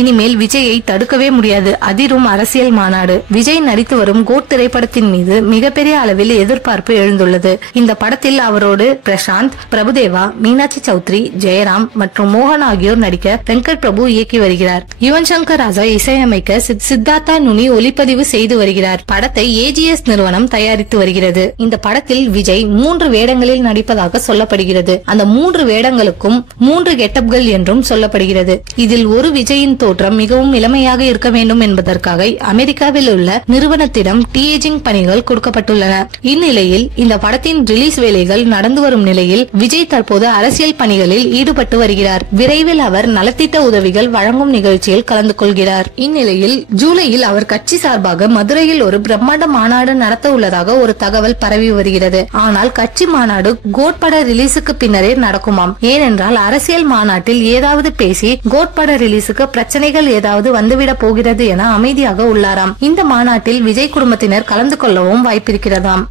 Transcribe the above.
இனிமேல் விஜயை தடுக்கவே முடியாது. அதிரும் அரசியல் மாநாடு. விஜய் நடித்து வரும் கோட் திரைப்படத்தின் மீது மிகப்பெரிய அளவில் எதிர்பார்ப்பு எழுந்துள்ளது. இந்த படத்தில் அவரோடு பிரசாந்த், பிரபுதேவா, மீனாட்சி சௌத்ரி, ஜெயராம் மற்றும் மோகன் ஆகியோர் நடிக்க வெங்கட் பிரபு இயக்கி வருகிறார். யுவன் சங்கர் ராஜா இசையமைக்க சித்தார்த்தா நுனி ஒளிப்பதிவு செய்து வருகிறார். படத்தை ஏஜிஎஸ் நிறுவனம் தயாரித்து வருகிறது. இந்த படத்தில் விஜய் 3 வேடங்களில் நடிப்பதாக சொல்லப்படுகிறது. அந்த 3 வேடங்களுக்கும் 3 கெட்டப்கள் என்றும் சொல்லப்படுகிறது. இதில் ஒரு விஜயின் தோற்றம் மிகவும் இளமையாக இருக்க வேண்டும் என்பதற்காக அமெரிக்காவில் உள்ள நிறுவனத்திடம் டி-ஏஜிங் பணிகள் கொடுக்கப்பட்டுள்ளன. இந்நிலையில் இந்த படத்தின் ரிலீஸ் வேலைகள் நடந்து வரும் நிலையில் விஜய் தற்போது அரசியல் பணிகளில் ஈடுபட்டு வருகிறார். விரைவில் அவர் நலத்திட்ட உதவிகள் வழங்கும் நிகழ்ச்சியில் கலந்து கொள்கிறார். இந்நிலையில் ஜூலையில் அவர் கட்சி சார்பாக மதுரையில் ஒரு பிரம்மாண்ட மாநாடு நடத்த உள்ளதாக ஒரு தகவல் பரவி வருகிறது. ஆனால் கட்சி மாநாடு கோட் பட ரிலீஸுக்கு பின்னரே நடக்குமாம். ஏனென்றால் அரசியல் மாநாட்டில் ஏதாவது பேசி கோட் பட ரிலீஸுக்கு பிரச்சனைகள் ஏதாவது வந்துவிட போகிறது என அமைதியாக உள்ளாராம். இந்த மாநாட்டில் விஜய் குடும்பத்தினர் கலந்து கொள்ளவும் வாய்ப்பிருக்கிறதாம்.